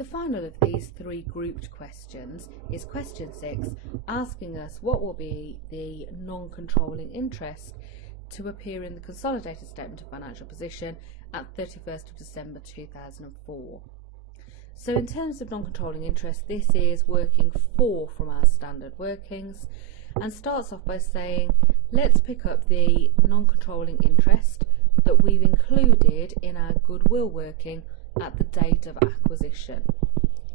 The final of these three grouped questions is question 6, asking us what will be the non-controlling interest to appear in the consolidated statement of financial position at 31st of December 2004. So in terms of non-controlling interest, this is working 4 from our standard workings, and starts off by saying, let's pick up the non-controlling interest that we've included in our goodwill working at the date of acquisition.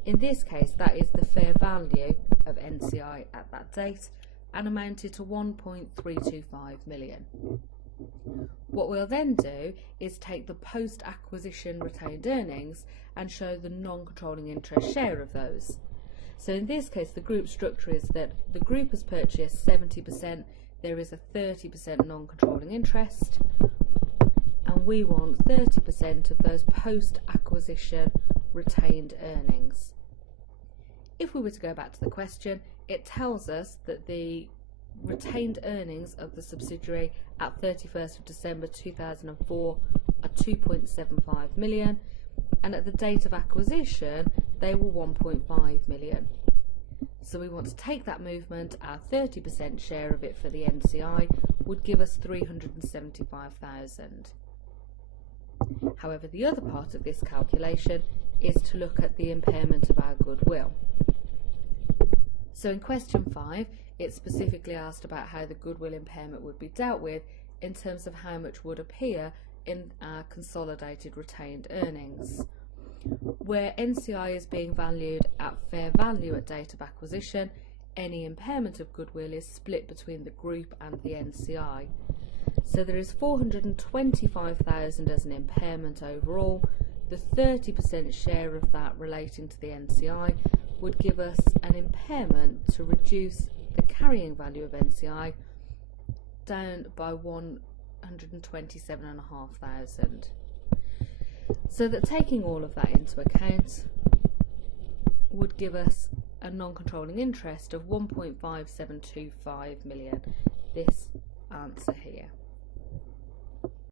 In this case, that is the fair value of NCI at that date and amounted to 1.325 million. What we'll then do is take the post-acquisition retained earnings and show the non-controlling interest share of those. So in this case, the group structure is that the group has purchased 70%, there is a 30% non-controlling interest, and we want 30% of those post-acquisition retained earnings. If we were to go back to the question, it tells us that the retained earnings of the subsidiary at 31st of December 2004 are 2.75 million, and at the date of acquisition they were 1.5 million. So we want to take that movement, our 30% share of it for the NCI would give us 375,000. However, the other part of this calculation is to look at the impairment of our goodwill. So in question 5, it specifically asked about how the goodwill impairment would be dealt with in terms of how much would appear in our consolidated retained earnings. Where NCI is being valued at fair value at date of acquisition, any impairment of goodwill is split between the group and the NCI. So there is 425,000 as an impairment overall. The 30% share of that relating to the NCI would give us an impairment to reduce the carrying value of NCI down by 127,500. So that taking all of that into account would give us a non-controlling interest of 1.5725 million, this answer here.